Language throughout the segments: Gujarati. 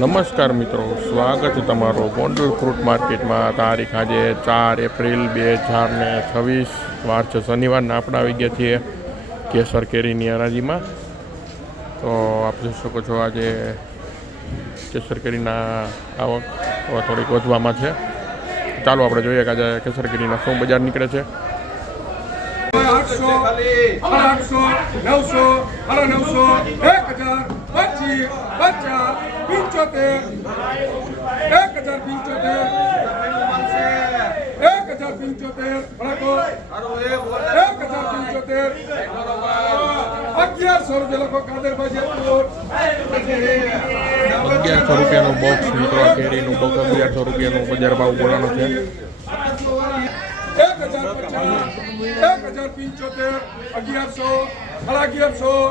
નમસ્કાર મિત્રો, સ્વાગત છે તમારું ગોંડલ ફ્રૂટ માર્કેટમાં. તારીખ આજે 4 એપ્રિલ 2026, વાર છે શનિવારના. આપણે આવી ગયા છીએ કેસર કેરીની હરાજીમાં. તો આપ જોઈ શકો છો આજે કેસર કેરીના આવક થોડીક વધવામાં છે. ચાલો આપણે જોઈએ કે આજે કેસર કેરીના શું બજાર નીકળે છે. 800, 800, 900, 900, 1000, 25, 50, 75, 1075, 1075, 1100 રૂપિયા લખો કાદરભાઈ. 1100 રૂપિયાનું બોક્સ મિત્રો, કેરીનું બોક્સ 1100 રૂપિયાનું બજાર ભાવ બોલાનો છે. 1075, 1100, 1100,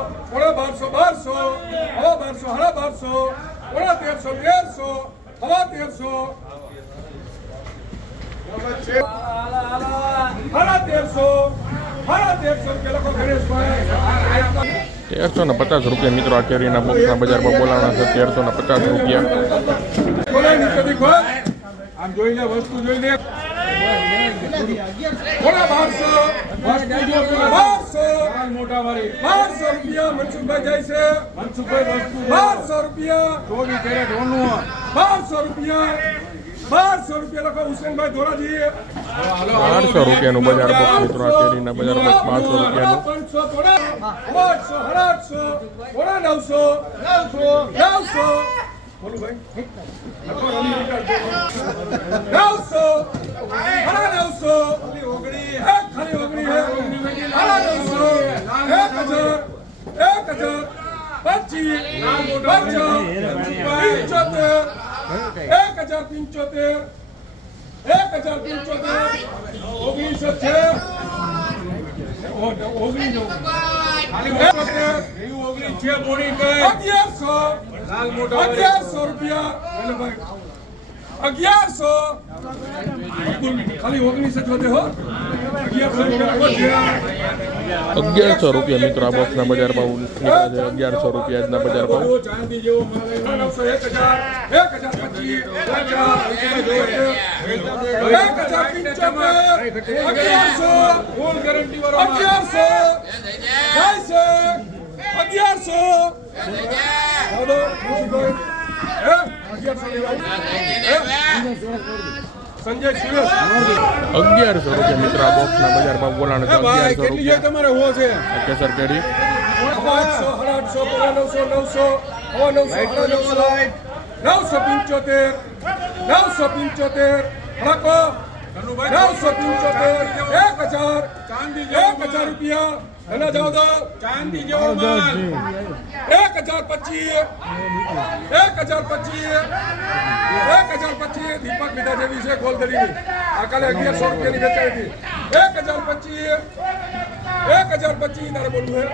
1200, 1200, 1200, 1300, 1350 રૂપિયા મિત્રો, આ કેરીના બોક્સના બજાર ભાવ બોલાના છે. 1350 રૂપિયા. આમ જોઈને વસ્તુ જોઈને 1200 મોટા વાળી 1200 રૂપિયા મનસુખભાઈ જાય છે. મનસુખભાઈ વસ્તુ 1200 રૂપિયા 24 કેરેટ હોનું 1200 રૂપિયા 1200 રૂપિયા લખો હુસેનભાઈ ધોરાજી. 1200 રૂપિયાનું બજાર બોક્સ મિત્રો, આ કેરીના બજાર બોક્સ 1200 રૂપિયાનું. 800, 900 બોલું ભાઈ 900, 1100 રૂપિયા ખાલી 19 જોતે હો. 1100 રૂપિયા મિત્રો, આ બોક્સના બજાર ભાવ નીકળે છે. 1100 રૂપિયા આજના બજાર ભાવ. ચાંદી જેવો માલ 1100 રૂપિયા મિત્રો, આ બોક્સના બજાર ભાવ બોલાનો છે. 1100 રૂપિયા તમારે હો છે કેસર કેરી. 800, 975, 975 લખો 975, 1000 રૂપિયા એના જાવ દો. ચાંદી જેવો માલ 1025, 1025 દીપક લીધા જેવી છે ગોલદરીની. આ કાલે 1100 રૂપિયાની વેચાઈ હતી. 1025 તારે બોલવું છે.